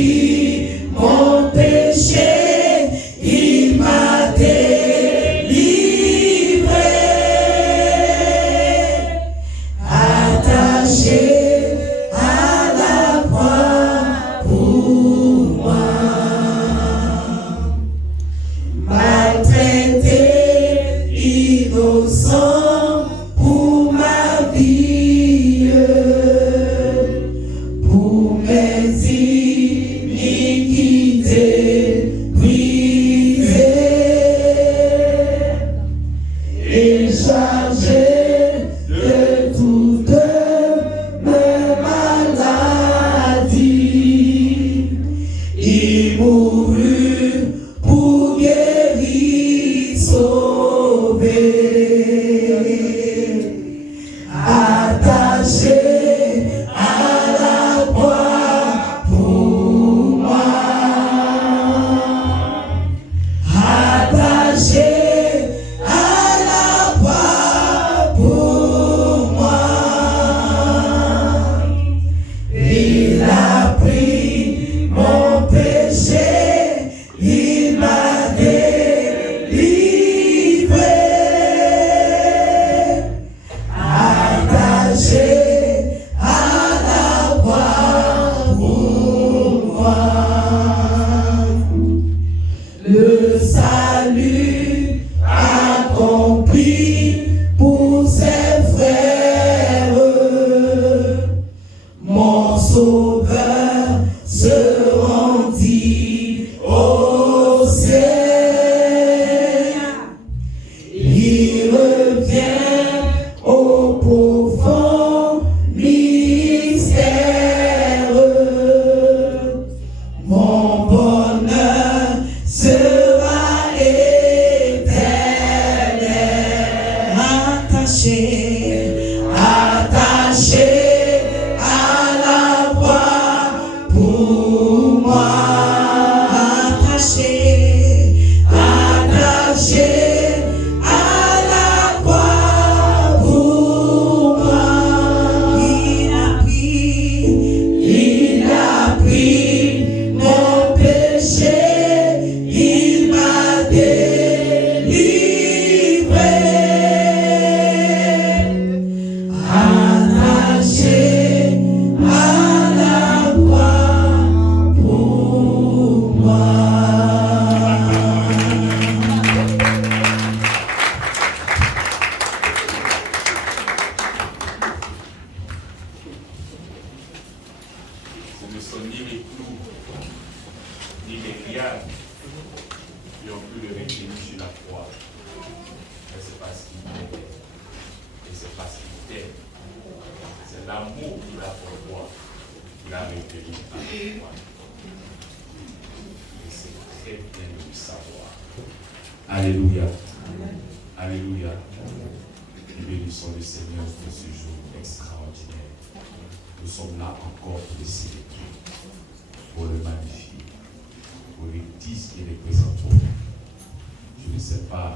pris mon péché, il m'a délivré, attaché à la croix pour moi, maltraité, innocent pour ma vie, pour mes iniquités brisées et chargé de toutes mes maladies. Il mourut pour guérir, sauver, attaché à la croix pour moi, attaché à la croix pour moi. Il a pris mon péché, il m'a délivré, attaché à la croix pour moi. Le salut accompli pour ses frères, mon sauveur se rendit au ciel. Il revient au profond mystère. Mon bonheur sera éternel. Attaché, attaché à la croix pour moi, attaché, attaché à la croix pour moi. Il a pris mon péché, il m'a délivré, attaché à la croix pour moi. Ce ne sont ni les clous, ni les grillades qui ont pu le retenir sur la croix. Mais c'est parce qu'il t'aime. Et c'est parce qu'il t'aime. C'est l'amour qu'il a pour toi qu'il a retenu à la croix. Et c'est très bien de le savoir. Alléluia. Alléluia. Et bénissons le Seigneur pour ce jour extraordinaire. Nous sommes là encore pour le célébrer, pour le magnifier, pour les 10 qui représentent pour nous. Je ne sais pas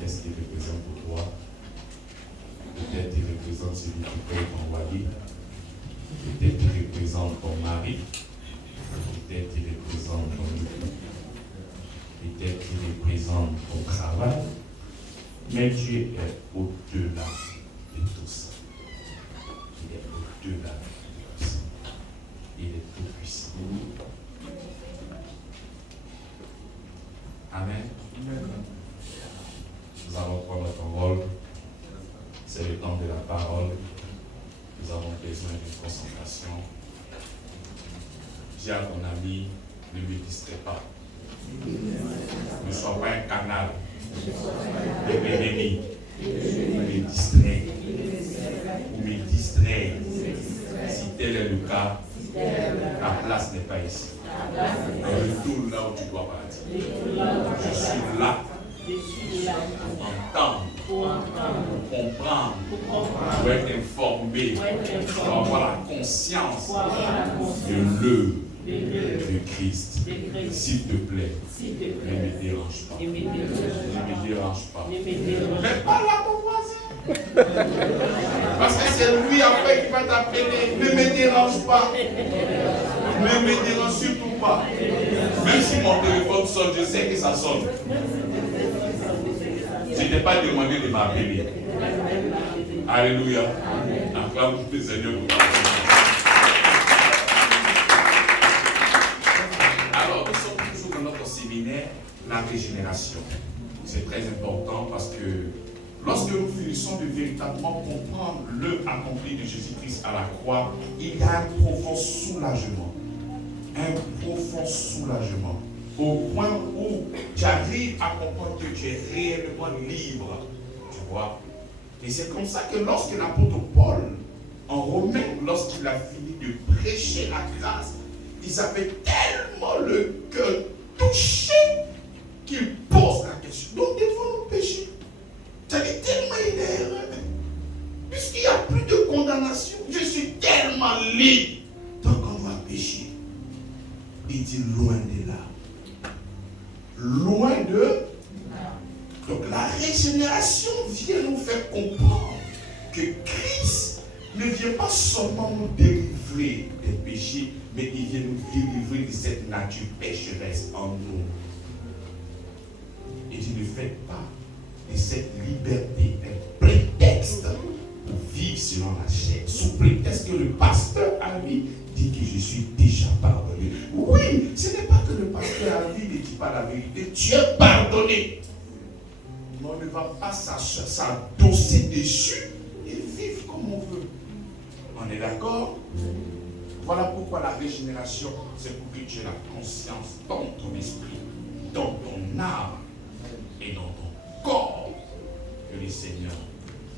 qu'est-ce qu'il représente pour toi. Peut-être qu'il représente celui qui paye ton loyer. Peut-être qu'il représente ton mari. Peut-être qu'il représente ton époux. Peut-être qu'il représente ton travail. Mais Dieu est au-delà de tout ça. Il est au-delà de tout ça. Il est tout puissant. Amen. Nous allons prendre notre rôle. C'est le temps de la parole. Nous avons besoin d'une concentration. Dis à ton ami, ne me distrais pas. Ne sois pas un canal de l'ennemi. Me distrait. Ou me distrait. Si tel est le cas, ta place n'est pas ici. Retourne là où tu dois partir. Je suis là pour entendre, pour comprendre, pour être informé, pour avoir la conscience de l'œuvre de Christ. S'il te plaît, ne me dérange pas. Ne me dérange pas. Mais parle à ton voisin. Parce que c'est lui après qui va t'appeler. Ne me dérange pas. Ne me dérange surtout pas. Même si mon téléphone sonne, je sais que ça sonne. Je n'ai pas demandé de m'appeler. Alléluia. Acclame le Seigneur. Alors, nous sommes toujours dans notre séminaire, la régénération. C'est très important parce que lorsque nous finissons de véritablement comprendre le accompli de Jésus-Christ à la croix, il y a un profond soulagement. Un profond soulagement. Au point où tu arrives à comprendre que tu es réellement libre. Tu vois? Et c'est comme ça que lorsque l'apôtre Paul, en Romains, lorsqu'il a fini de prêcher la grâce, ils avaient tellement le cœur touché qu'il pose la question. Donc devons-nous pécher? C'est-à-dire tellement il est heureux. Puisqu'il n'y a plus de condamnation, je suis tellement libre. Donc on va pécher. Il dit loin de là. Loin de. Donc la régénération vient nous faire comprendre que Christ ne vient pas seulement nous délivrer des péchés, mais il vient nous délivrer de cette nature pécheresse en nous. Et tu ne fais pas de cette liberté un prétexte pour vivre selon la chair. Sous prétexte que le pasteur Harvey dit que je suis déjà pardonné. Oui, ce n'est pas que le pasteur Harvey ne dit pas la vérité. Tu es pardonné. Mais on ne va pas s'adosser dessus et vivre comme on veut. On est d'accord? Voilà pourquoi la régénération, c'est pour que tu aies la conscience dans ton esprit, dans ton âme et dans ton corps que le Seigneur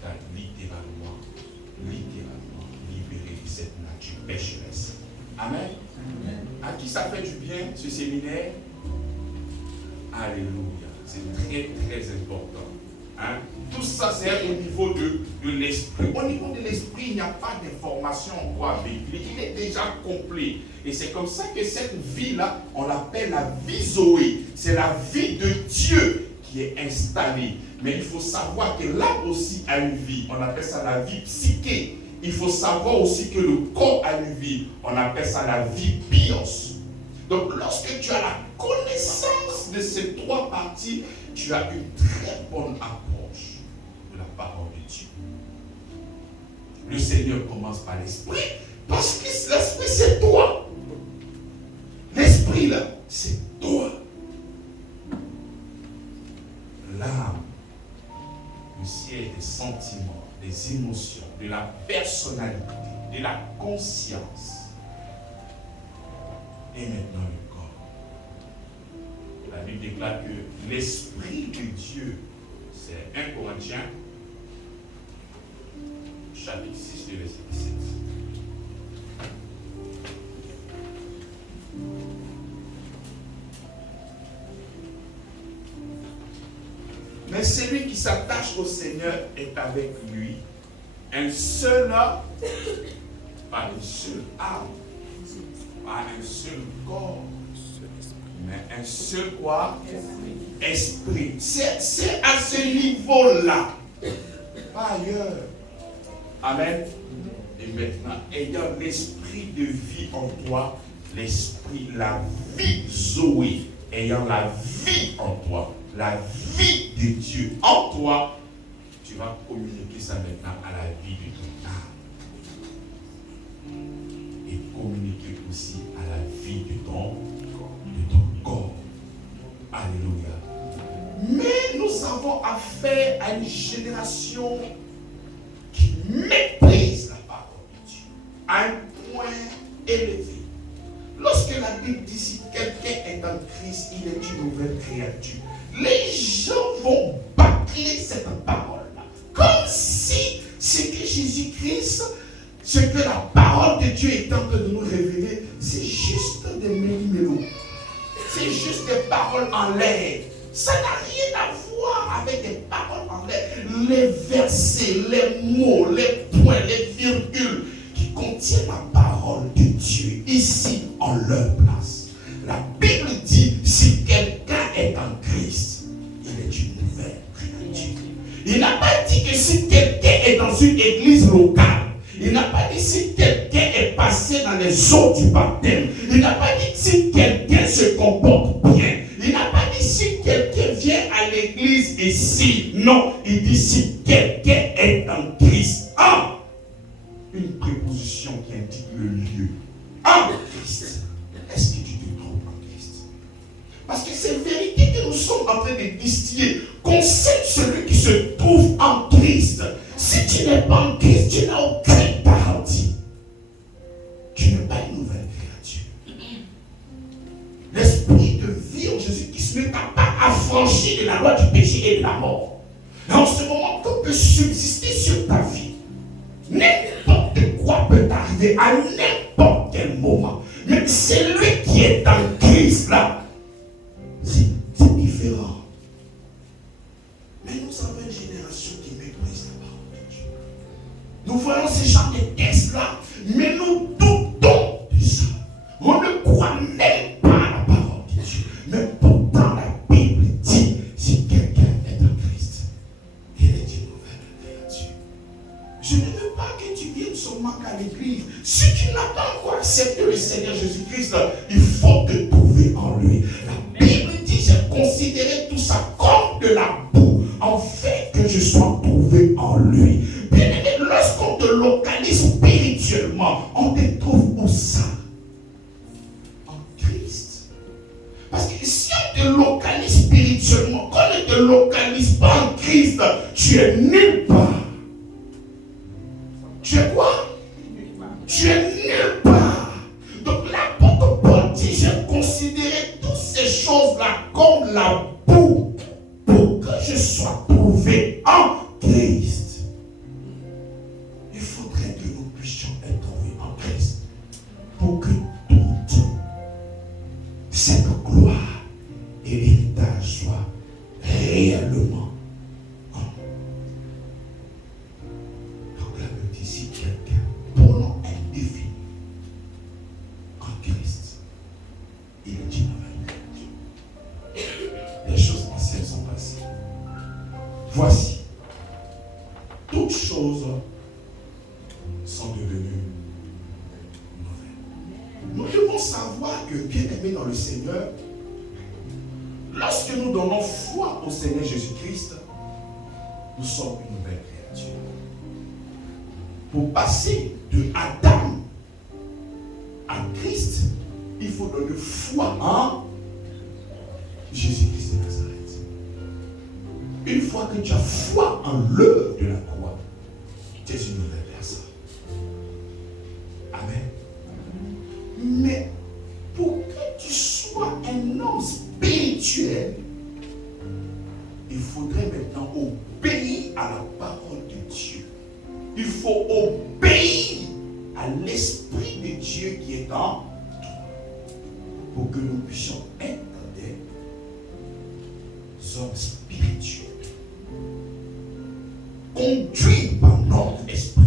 t'a littéralement libéré de cette nature pécheresse. Amen. Amen. À qui ça fait du bien ce séminaire? Alléluia. C'est très très important. Hein? Tout ça c'est au niveau de l'esprit. Au niveau de l'esprit, il n'y a pas d'information encore biblique. Il est déjà complet. Et c'est comme ça que cette vie-là, on l'appelle la vie Zoé. C'est la vie de Dieu qui est installée. Mais il faut savoir que l'âme aussi a une vie. On appelle ça la vie psyché. Il faut savoir aussi que le corps a une vie. On appelle ça la vie bios. Donc lorsque tu as la connaissance de ces trois parties, tu as une très bonne approche de la parole de Dieu. Le Seigneur commence par l'esprit, parce que l'esprit c'est toi. L'esprit là, c'est toi. L'âme, le siège des sentiments, des émotions, de la personnalité, de la conscience. Et maintenant le corps. La Bible déclare que l'Esprit de Dieu, c'est 1 Corinthiens, chapitre 6, verset 17. Mais celui qui s'attache au Seigneur est avec lui. Un seul homme, pas une seule âme, pas un seul corps, mais un seul quoi? Esprit. C'est à ce niveau-là, pas ailleurs. Amen. Et maintenant, ayant l'esprit de vie en toi, l'esprit, la vie Zoé, ayant la vie en toi, la vie de Dieu en toi, tu vas communiquer ça maintenant à la vie de ton âme. Et communiquer aussi à la vie de ton corps. Alléluia. Mais nous avons affaire à une génération qui méprise la parole de Dieu à un point élevé. Lorsque la Bible dit si quelqu'un est en Christ, il est une nouvelle créature, les gens vont bâcler cette parole-là. Comme si ce que Jésus-Christ, ce que la parole de Dieu est en train de nous révéler, c'est juste des méli-mélos. C'est juste des paroles en l'air. Ça n'a rien à voir avec des paroles en l'air. Les versets, les mots, les points, les virgules qui contiennent la parole de Dieu ici en leur place. La Bible dit si quelqu'un est en Christ, il est une nouvelle créature. Il n'a pas dit que si quelqu'un est dans une église locale, il n'a pas dit si quelqu'un est passé dans les eaux du baptême. Il une préposition qui indique le lieu. En Christ. Est-ce que tu te trouves en Christ? Parce que c'est vérité que nous sommes en train de distiller. Concerne celui qui se trouve en Christ. Si tu n'es pas en Christ, tu n'as aucune garantie. Tu n'es pas une nouvelle créature. L'esprit de vie en Jésus-Christ ne t'a pas affranchi de la loi du péché et de la mort. Et en ce moment, tout peut subsister sur ta vie. N'importe quoi peut t'arriver à n'importe quel moment. Mais celui qui est en Christ là, c'est différent. Mais nous avons une génération qui méprise la parole de Dieu. Nous voyons ces gens de textes là, mais nous doutons de ça. On ne croit même pas à la parole de Dieu. Mais pourtant la Bible dit, si quelqu'un est en Christ, il est une nouvelle créature. Je ne veux pas que tu viennes seulement à l'église. Si tu n'as pas encore accepté le Seigneur Jésus-Christ, il faut te trouver en lui. La Bible dit, j'ai considéré tout ça comme de la boue, en fait que je sois trouvé en lui. Bien aimé, lorsqu'on te localise spirituellement, on te trouve où ça? En Christ. Parce que si on te localise spirituellement, quand on ne te localise pas en Christ, tu es nulle part. Tu es quoi? Tu es nulle part. Donc l'apôtre Paul dit, j'ai considéré toutes ces choses-là comme la boue pour que je sois trouvé en Christ. Il faudrait que nous puissions être trouvés en Christ pour que toute cette gloire et l'héritage soient réellement en nous. Donc la Bible dit, si quelqu'un, pour nom indéfini, en Christ, il est une nouvelle créature. Les choses anciennes sont passées. Voici, toutes choses sont devenues nouvelles. Nous devons savoir que, bien aimés dans le Seigneur, lorsque nous donnons foi au Seigneur Jésus-Christ, nous sommes une nouvelle créature. Pour passer de Adam à Christ, il faut donner foi en Jésus-Christ de Nazareth. Une fois que tu as foi en l'œuvre de la croix, tu es une nouvelle personne. Amen. Mais pour que tu sois un homme spirituel, il faudrait maintenant obéir à la parole de Dieu. Il faut obéir à l'Esprit de Dieu qui est en toi pour que nous puissions être des hommes spirituels, conduits par notre esprit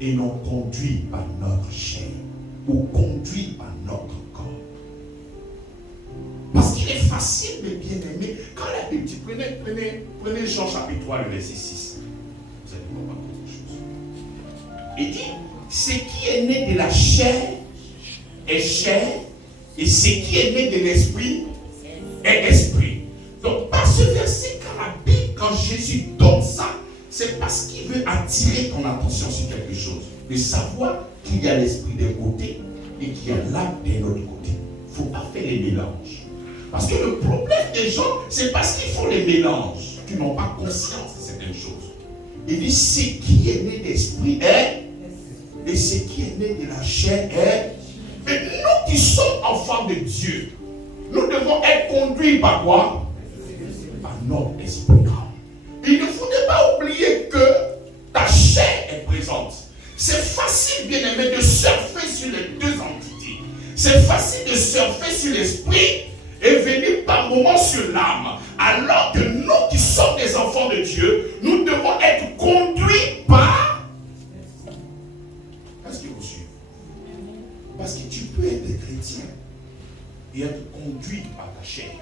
et non conduits par notre chair ou conduits par notre corps. Parce qu'il est facile, mes bien-aimés, quand la Bible dit, prenez Jean chapitre 3, le verset 6. Vous allez comprendre quelque chose. Il dit, ce qui est né de la chair est chair, et ce qui est né de l'esprit est esprit. Donc, par ce verset, quand Jésus donne ça, c'est parce qu'il veut attirer ton attention sur quelque chose. De savoir qu'il y a l'esprit d'un côté et qu'il y a l'âme d'un autre côté. Il ne faut pas faire les mélanges. Parce que le problème des gens, c'est parce qu'ils font les mélanges, qu'ils n'ont pas conscience de certaines choses. Il dit, ce qui est né d'esprit est, et ce qui est né de la chair est. Et nous qui sommes enfants de Dieu, nous devons être conduits par quoi? Par notre esprit. Il ne faudrait pas oublier que ta chair est présente. C'est facile, bien aimé, de surfer sur les deux entités. C'est facile de surfer sur l'esprit et venir par moments sur l'âme. Alors que nous qui sommes des enfants de Dieu, nous devons être conduits par... Est-ce que vous suivez? Parce que tu peux être chrétien et être conduit par ta chair.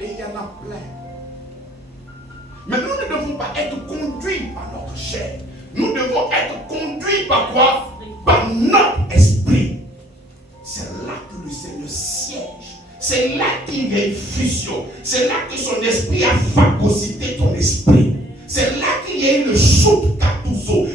Et il y en a plein. Mais nous ne devons pas être conduits par notre chair. Nous devons être conduits par quoi? Par notre esprit. C'est là que le Seigneur siège. C'est là qu'il y a une fusion. C'est là que son esprit a phagocyté ton esprit. C'est là qu'il y a eu le shoot katuzo.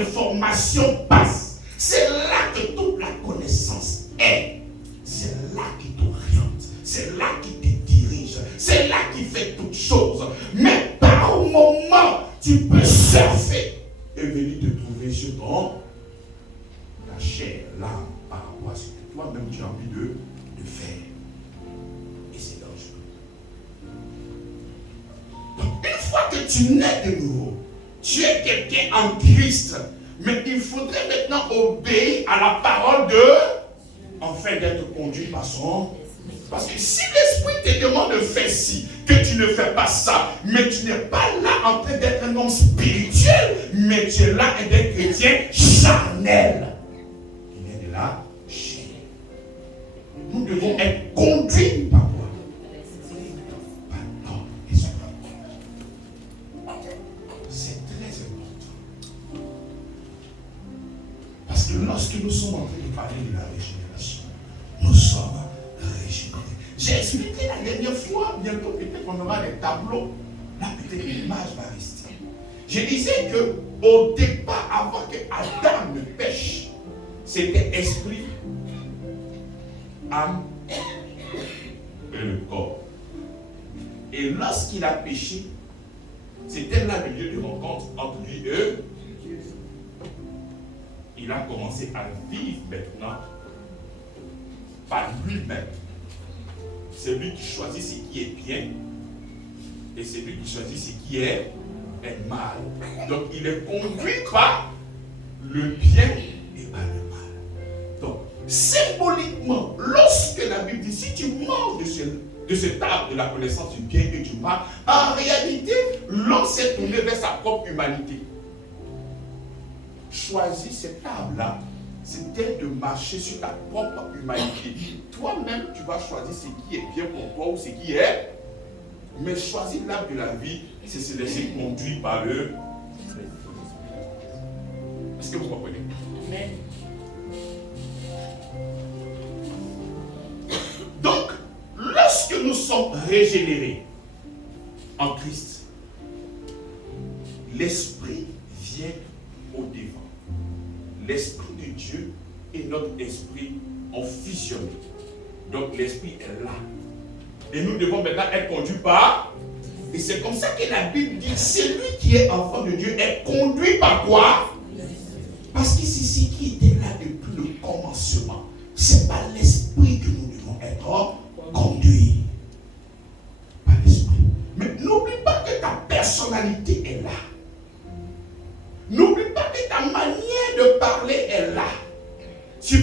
l'information passe. C'est là que toute la connaissance est. C'est là qui t'oriente. C'est là qui te dirige. C'est là qui fait toutes choses. Mais par moment, tu peux surfer et venir te trouver sur ta chair, l'âme, par rapport à ce que toi-même tu as envie de faire. Et c'est dangereux. Donc, une fois que tu nais de nouveau, tu es quelqu'un en Christ, mais il faudrait maintenant obéir à la parole afin d'être conduit par son. Parce que si l'esprit te demande de faire ci, que tu ne fais pas ça, mais tu n'es pas là en train d'être un homme spirituel, mais tu es là d'être chrétien charnel. Il est de la chair. Nous devons être conduits par quoi? Par l'esprit. C'est très important. Parce que lorsque nous sommes en train de parler de la régénération, nous sommes régénérés. J'ai expliqué la dernière fois, bientôt peut-être qu'on aura des tableaux, là peut-être l'image va rester. Je disais que au départ, avant que Adam ne pêche, c'était esprit, âme et le corps. Et lorsqu'il a péché, c'était là le lieu de rencontre entre lui et Dieu. Il a commencé à vivre maintenant par lui-même. C'est lui qui choisit ce qui est bien et c'est lui qui choisit ce qui est mal. Donc il est conduit par le bien et par le mal. Donc symboliquement, lorsque la Bible dit si tu manges de cet arbre de la connaissance du bien et du mal, en réalité l'homme s'est tourné vers sa propre humanité. Choisis cet arbre-là, c'était de marcher sur ta propre humanité. Toi-même, tu vas choisir ce qui est bien pour toi ou ce qui est. Mais choisir l'arbre de la vie, c'est se laisser conduire par le. Est-ce que vous comprenez? Amen. Donc, lorsque nous sommes régénérés en Christ, l'Esprit vient au devant. L'Esprit de Dieu et notre esprit ont fusionné. Donc l'Esprit est là. Et nous devons maintenant être conduits par. Et c'est comme ça que la Bible dit celui qui est enfant de Dieu est conduit par quoi? Parce que c'est ce qui était là depuis le commencement. C'est par l'Esprit que nous devons être conduits. Par l'Esprit. Mais n'oublie pas que ta personnalité est là. N'oublie pas que ta manière de parler est là. Si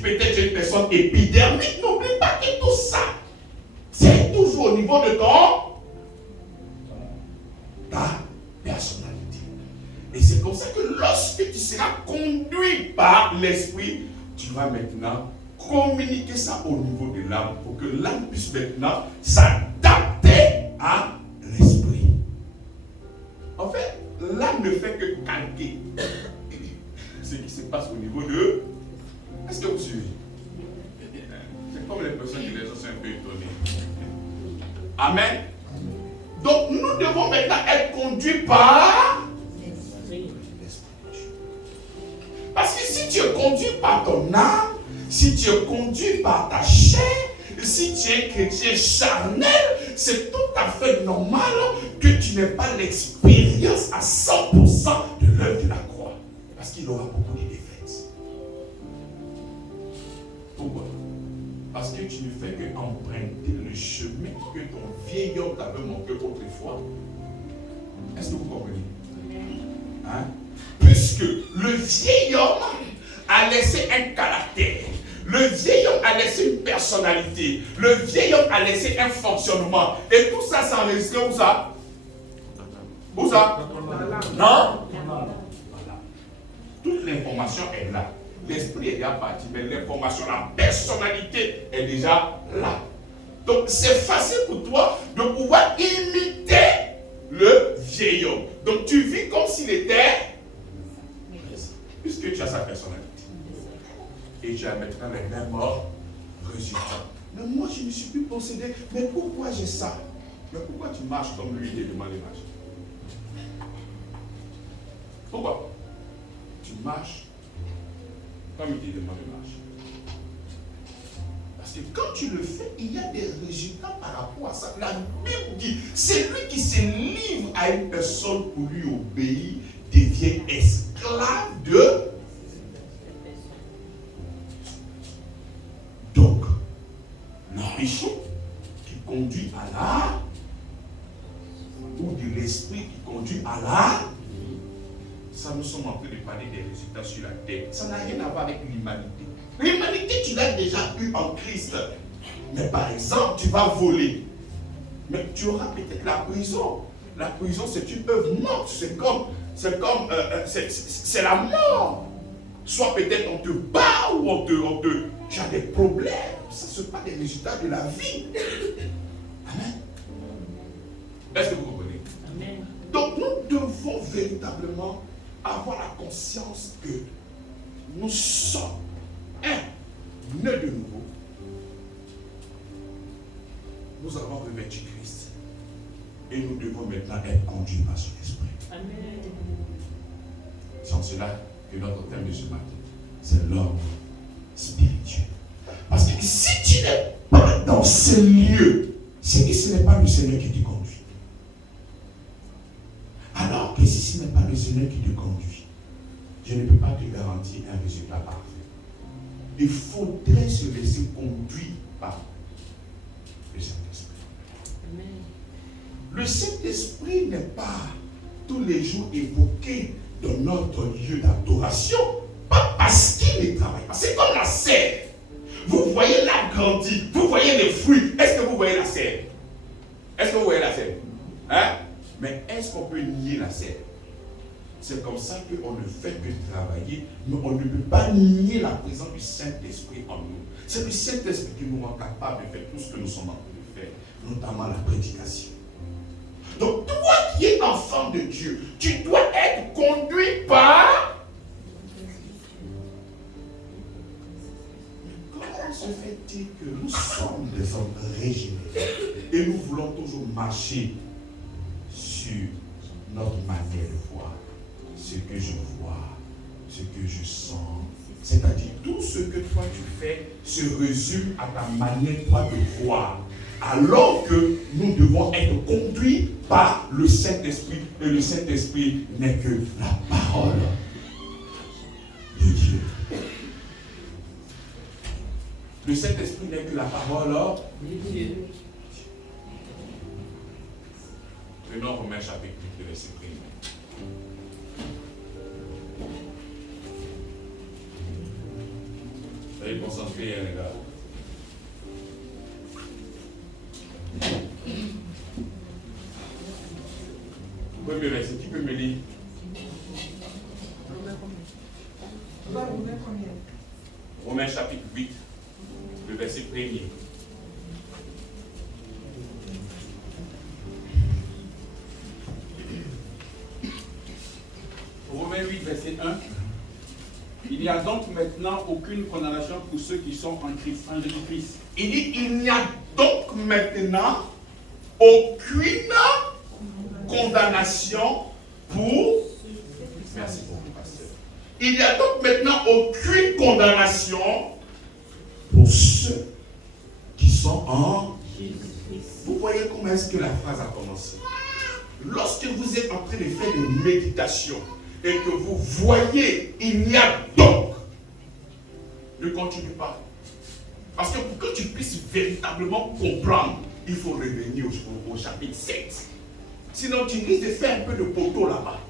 peut-être tu es une personne épidermique, n'oublie pas que tout ça, c'est toujours au niveau de ta personnalité. Et c'est comme ça que lorsque tu seras conduit par l'esprit, tu vas maintenant communiquer ça au niveau de l'âme pour que l'âme puisse maintenant s'adapter à l'esprit. En fait, l'âme ne fait que calquer ce qui se passe au niveau de. Est-ce que vous suivez? C'est comme les personnes qui les sont un peu étonnées. Amen. Donc nous devons maintenant être conduits par l'Esprit. Parce que si tu es conduit par ton âme, si tu es conduit par ta chair, si tu es chrétien charnel, c'est tout à fait normal que tu n'aies pas l'expérience à 100% de l'œuvre de la croix. Parce qu'il aura beaucoup de défaites. Pourquoi? Parce que tu ne fais que emprunter le chemin que ton vieil homme t'avait montré autrefois. Est-ce que vous comprenez? Hein? Puisque le vieil homme a laissé un caractère. Le vieil homme a laissé une personnalité. Le vieil homme a laissé un fonctionnement. Et tout ça, c'est enregistré où ça? Où ça? Non? Voilà. Toute l'information est là. L'esprit est déjà parti, mais l'information, la personnalité est déjà là. Donc, c'est facile pour toi de pouvoir imiter le vieil homme. Donc, tu vis comme s'il était, puisque tu as sa personnalité. Et tu as maintenant les mêmes résultats. Mais moi, je ne suis plus possédé. Mais pourquoi j'ai ça? Mais pourquoi tu marches comme lui te demande de marcher? Pourquoi? tu marches comme il te demande de marcher. Parce que quand tu le fais, il y a des résultats par rapport à ça. La Bible dit, celui qui se livre à une personne pour lui obéir devient esclave de... Donc, l'ambition qui conduit à la... ou de l'esprit qui conduit à la... Ça, nous sommes en train de parler des résultats sur la terre. Ça n'a rien à voir avec l'humanité. L'humanité, tu l'as déjà eu en Christ. Mais par exemple, tu vas voler. Mais tu auras peut-être la prison. La prison, c'est une œuvre morte. C'est la mort. Soit peut-être on te bat ou tu as des problèmes. Ce ne sont pas des résultats de la vie. Amen. Est-ce que vous comprenez? Amen. Donc nous devons véritablement avoir la conscience que nous sommes nés de nouveau. Nous avons revêtu Christ. Et nous devons maintenant être conduits par son esprit. Amen. C'est en cela que notre thème de ce matin, c'est l'homme spirituel. Parce que si tu n'es pas dans ce lieu, c'est que ce n'est pas le Seigneur qui te conduit. Alors que si ce n'est pas le Seigneur qui te conduit, je ne peux pas te garantir un résultat parfait. Il faudrait se laisser conduire par le Saint-Esprit. Le Saint-Esprit n'est pas tous les jours évoqué dans notre lieu d'adoration, pas parce qu'il ne travaille pas. C'est comme la serre. Vous voyez l'arbre grandir, vous voyez les fruits. Est-ce que vous voyez la serre? Est-ce que vous voyez la serre? Hein? Mais est-ce qu'on peut nier la serre? C'est comme ça qu'on ne fait que travailler, mais on ne peut pas nier la présence du Saint-Esprit en nous. C'est le Saint-Esprit qui nous rend capable de faire tout ce que nous sommes en train de faire, notamment la prédication. Donc toi qui es enfant de Dieu, tu dois être conduit par... Comment se fait-il que nous sommes des hommes régénérés et nous voulons toujours marcher sur notre manière de voir, ce que je vois, ce que je sens, c'est-à-dire tout ce que toi tu fais se résume à ta manière toi de voir, alors que nous devons être conduits par le Saint-Esprit, et le Saint-Esprit n'est que la parole de Dieu. Le Saint-Esprit n'est que la parole de Dieu. Prenons Romains chapitre 8, verset 1. Soyez concentrés, les gars. Premier verset, qui peut me lire? Romains chapitre 8, le verset 1er. Romains 8, verset 1. Il n'y a donc maintenant aucune condamnation pour ceux qui sont en Christ, en Jésus-Christ. Il dit, il n'y a donc maintenant aucune condamnation pour... Merci beaucoup, pasteur. Il n'y a donc maintenant aucune condamnation pour ceux qui sont en Jésus-Christ. Vous voyez comment est-ce que la phrase a commencé? Lorsque vous êtes en train de faire des méditations, et que vous voyez, il n'y a donc, ne continue pas. Parce que pour que tu puisses véritablement comprendre, il faut revenir au chapitre 7. Sinon, tu risques de faire un peu de poteau là-bas.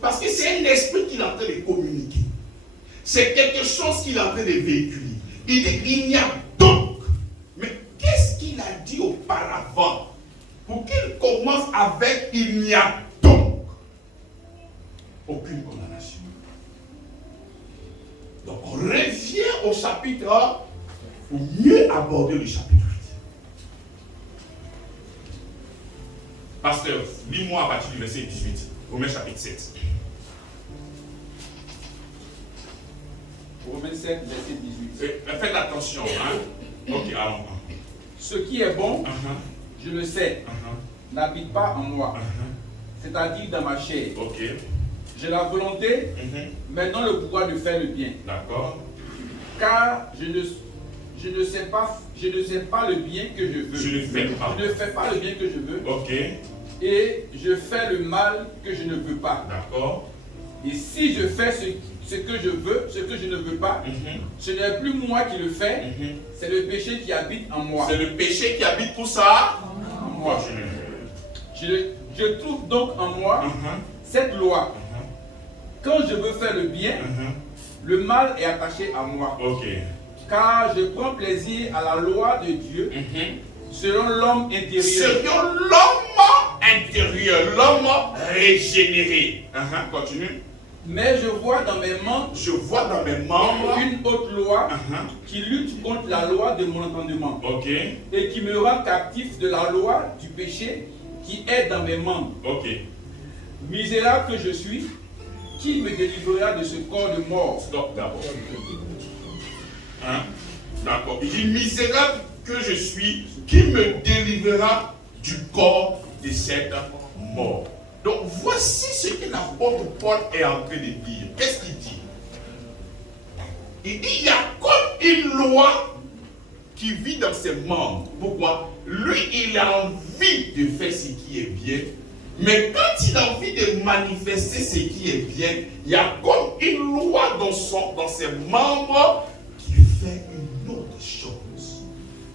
Parce que c'est un esprit qu'il est en train de communiquer. C'est quelque chose qu'il est en train de véhiculer. Il dit, il n'y a donc. Mais qu'est-ce qu'il a dit auparavant? Pour qu'il commence avec, il n'y a donc aucune condamnation. Donc on revient au chapitre 1 pour mieux aborder le chapitre 8. Pasteur, lis-moi à partir du verset 18, Romains chapitre 7. Romains 7, verset 18. Faites attention, hein? Ok, allons. Ce qui est bon, je le sais, n'habite pas en moi, c'est-à-dire dans ma chair. Ok. J'ai la volonté, maintenant le pouvoir de faire le bien. D'accord. Car je ne sais pas le bien que je veux. Je ne fais pas. Je ne fais pas le bien que je veux. Ok. Et je fais le mal que je ne veux pas. D'accord. Et si je fais ce que je veux, ce que je ne veux pas, ce n'est plus moi qui le fais, c'est le péché qui habite en moi. C'est le péché qui habite pour ça. En moi. Je trouve donc en moi cette loi. Quand je veux faire le bien, le mal est attaché à moi. Ok. Car je prends plaisir à la loi de Dieu selon l'homme intérieur. Selon l'homme intérieur, l'homme régénéré. Continue. Mais je vois dans mes membres Je vois dans mes membres une autre loi qui lutte contre la loi de mon entendement. Ok. Et qui me rend captif de la loi du péché qui est dans mes membres. Ok. Misérable que je suis, qui me délivrera de ce corps de mort? Stop d'abord. D'accord. Il dit misérable que je suis, qui me délivrera du corps de cette mort. Donc voici ce que l'apôtre Paul est en train de dire. Qu'est-ce qu'il dit? Il dit il y a comme une loi qui vit dans ses membres. Pourquoi? Lui, il a envie de faire ce qui est bien. Mais quand il a envie de manifester ce qui est bien, il y a comme une loi dans ses membres qui fait une autre chose.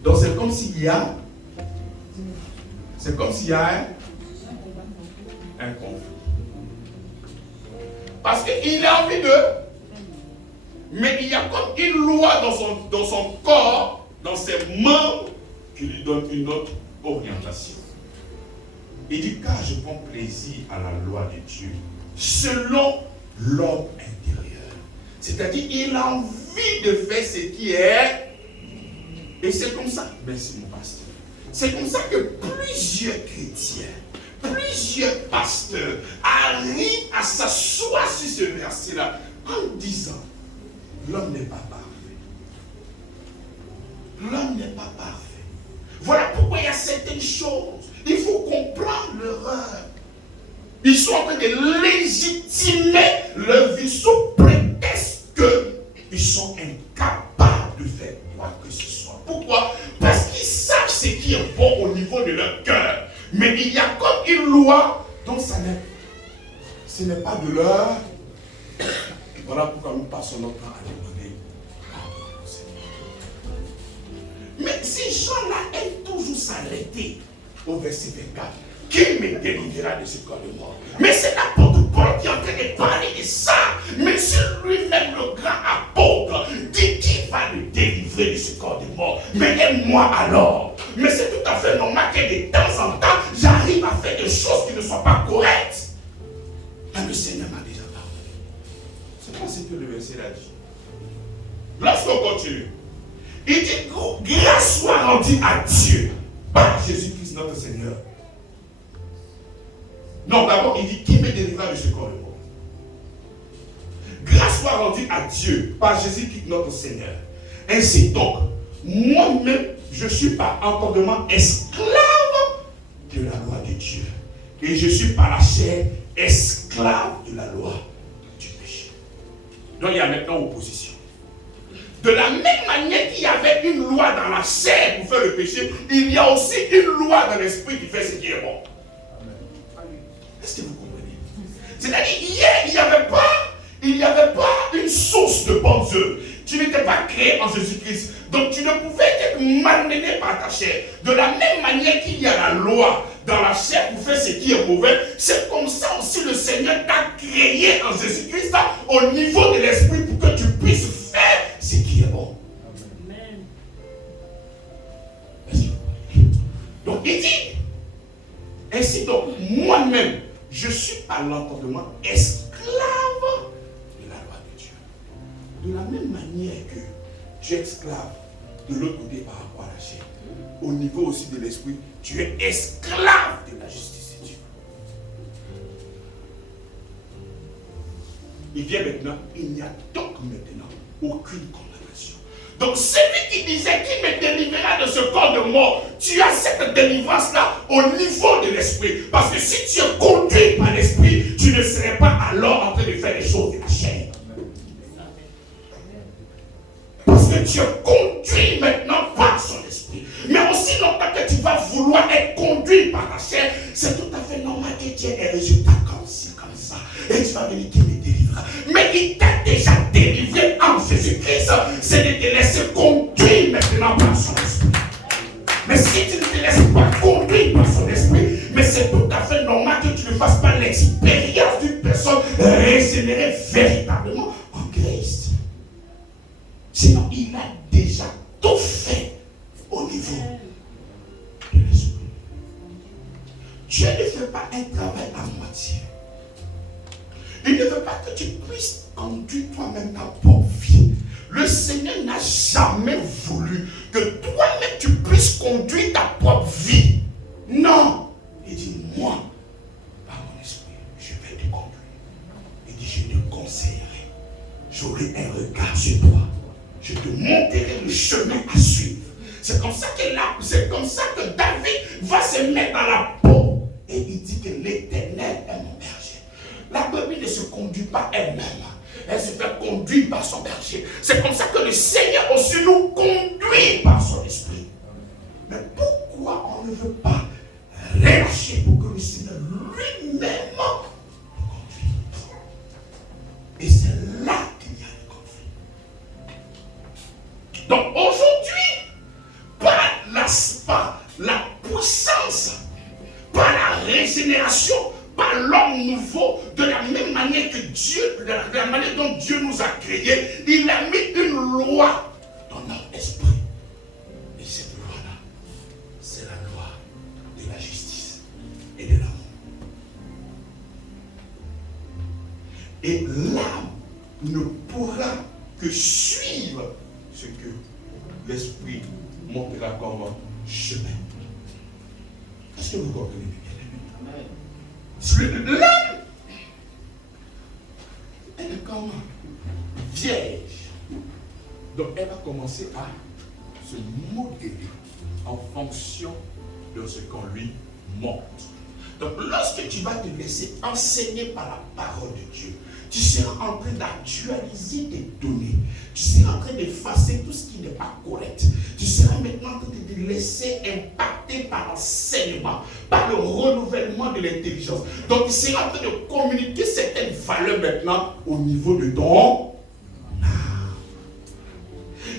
Donc c'est comme s'il y a un conflit. Parce qu'il a envie de... Mais il y a comme une loi dans son corps, dans ses membres, qui lui donne une autre orientation. Il dit, car je prends plaisir à la loi de Dieu, selon l'homme intérieur. C'est-à-dire, il a envie de faire ce qui est. Et c'est comme ça, merci mon pasteur. C'est comme ça que plusieurs chrétiens, plusieurs pasteurs arrivent à s'asseoir sur ce verset-là en disant, l'homme n'est pas parfait. L'homme n'est pas parfait. Voilà pourquoi il y a certaines choses. Il faut comprendre l'erreur. Ils sont en train de légitimer leur vie sous prétexte qu'ils sont incapables de faire quoi que ce soit. Pourquoi? Parce qu'ils savent ce qui est bon au niveau de leur cœur. Mais il y a comme une loi, donc ce n'est pas de leur. Voilà pourquoi nous passons notre temps à demander pardon au Seigneur. Mais ces gens-là aiment toujours s'arrêter au verset 24. Qui me délivrera de ce corps de mort? Mais c'est l'apôtre Paul qui est en train de parler de ça. Mais c'est lui-même le grand apôtre dit qui va le délivrer de ce corps de mort. Mais aime-moi alors. Mais c'est tout à fait normal que de temps en temps, j'arrive à faire des choses qui ne sont pas correctes. Mais le Seigneur m'a déjà pardonné. C'est pas ce que le verset a dit. Lorsqu'on continue, il dit grâce soit rendue à Dieu par Jésus-Christ notre Seigneur. Non, d'abord, il dit qui me délivrera de ce corps de mort. Grâce soit rendue à Dieu par Jésus-Christ notre Seigneur. Ainsi donc, moi-même, je suis par entendement esclave de la loi de Dieu. Et je suis par la chair esclave de la loi du péché. Donc, il y a maintenant opposition. De la même manière qu'il y avait une loi dans la chair pour faire le péché, il y a aussi une loi dans l'esprit qui fait ce qui est bon. Est-ce que vous comprenez? C'est-à-dire, hier, il n'y avait pas une source de bonnes œuvres. Tu n'étais pas créé en Jésus-Christ. Donc, tu ne pouvais qu'être malmené par ta chair. De la même manière qu'il y a la loi dans la chair pour faire ce qui est mauvais, c'est comme ça aussi le Seigneur t'a créé en Jésus-Christ au niveau de l'esprit pour que tu puisses faire ce qui est bon. Amen. Donc, il dit, ainsi donc, moi-même, je suis à l'entendement esclave de la loi de Dieu. De la même manière que tu es esclave de l'autre côté par rapport à la chair, au niveau aussi de l'esprit, tu es esclave de la justice de Dieu. Il vient maintenant, il n'y a donc maintenant aucune condamnation. Donc celui qui disait qu'il me délivrera de ce corps de mort, tu as cette délivrance-là au niveau de l'esprit. Parce que si tu es conduit par l'esprit, tu ne ne serais pas alors en train de faire les choses de la chair. Parce que tu es conduit maintenant par son esprit. Mais aussi longtemps que tu vas vouloir être conduit par ta chair, c'est tout à fait normal que tu aies des résultats comme ci, comme ça. Et tu vas venir qui me délivrera. Mais il t'a déjà délivré en Jésus-Christ. C'est de te laisser conduire maintenant par son esprit. Mais si tu ne te laisses pas conduire par son esprit, mais c'est tout à fait normal que tu ne fasses pas l'expérience d'une personne régénérée véritablement en Christ. Sinon, il a déjà tout fait au niveau de l'esprit. Dieu ne fait pas un travail à moitié. Il ne veut pas que tu puisses conduire toi-même ta propre vie. Le Seigneur n'a jamais voulu que toi-même tu puisses conduire ta propre vie. Non. Il dit, moi, par mon esprit, je vais te conduire. Il dit, je te conseillerai. J'aurai un regard sur toi. Je te montrerai le chemin à suivre. C'est comme ça que David va se mettre dans la peau. Et il dit que l'Éternel est mon berger. La brebis ne se conduit pas elle-même. Elle se fait conduire par son berger. C'est comme ça que le Seigneur aussi nous conduit par son esprit. Mais pourquoi on ne veut pas relâcher pour que le Seigneur lui-même nous conduise? Et c'est là qu'il y a le conflit. Donc aujourd'hui, par la puissance, par la régénération, par l'homme nouveau, de la même manière que Dieu, de la manière dont Dieu nous a créés, il a mis une loi dans notre esprit. Et cette loi-là, c'est la loi de la justice et de l'amour. Et l'âme ne pourra que suivre ce que l'esprit montrera comme chemin. Est-ce que vous comprenez bien? L'âme, elle est comme vierge. Donc elle va commencer à se modeler en fonction de ce qu'on lui montre. Donc lorsque tu vas te laisser enseigner par la parole de Dieu, tu seras en train d'actualiser tes données. Tu seras en train d'effacer tout ce qui n'est pas correct. Tu seras maintenant en train de te laisser impacter par l'enseignement, par le renouvellement de l'intelligence. Donc tu seras en train de communiquer certaines valeurs maintenant au niveau de ton âme.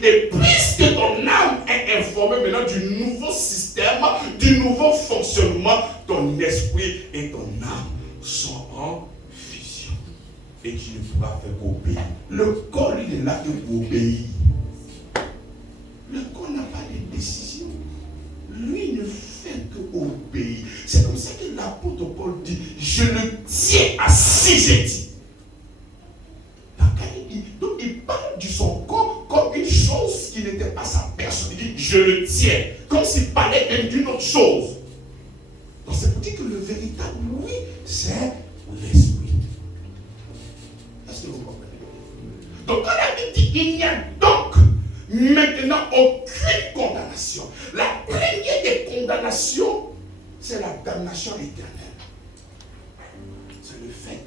Et puisque ton âme est informée maintenant du nouveau système, du nouveau fonctionnement, ton esprit et ton âme sont en fusion. Et tu ne pourras faire qu'obéir. Le corps, il est là que pour obéir. Le corps n'a pas de décision. Lui ne fait qu'obéir. C'est comme ça que l'apôtre Paul dit, je le tiens assis, j'ai dit. Donc il parle de son corps comme une chose qui n'était pas sa personne. Il dit, je le tiens. Comme s'il parlait d'une autre chose. Donc c'est pour dire que le véritable oui, c'est l'esprit. Est-ce que vous comprenez? Donc quand la Bible dit, il n'y a donc maintenant aucune condamnation. La première des condamnations, c'est la damnation éternelle. C'est le fait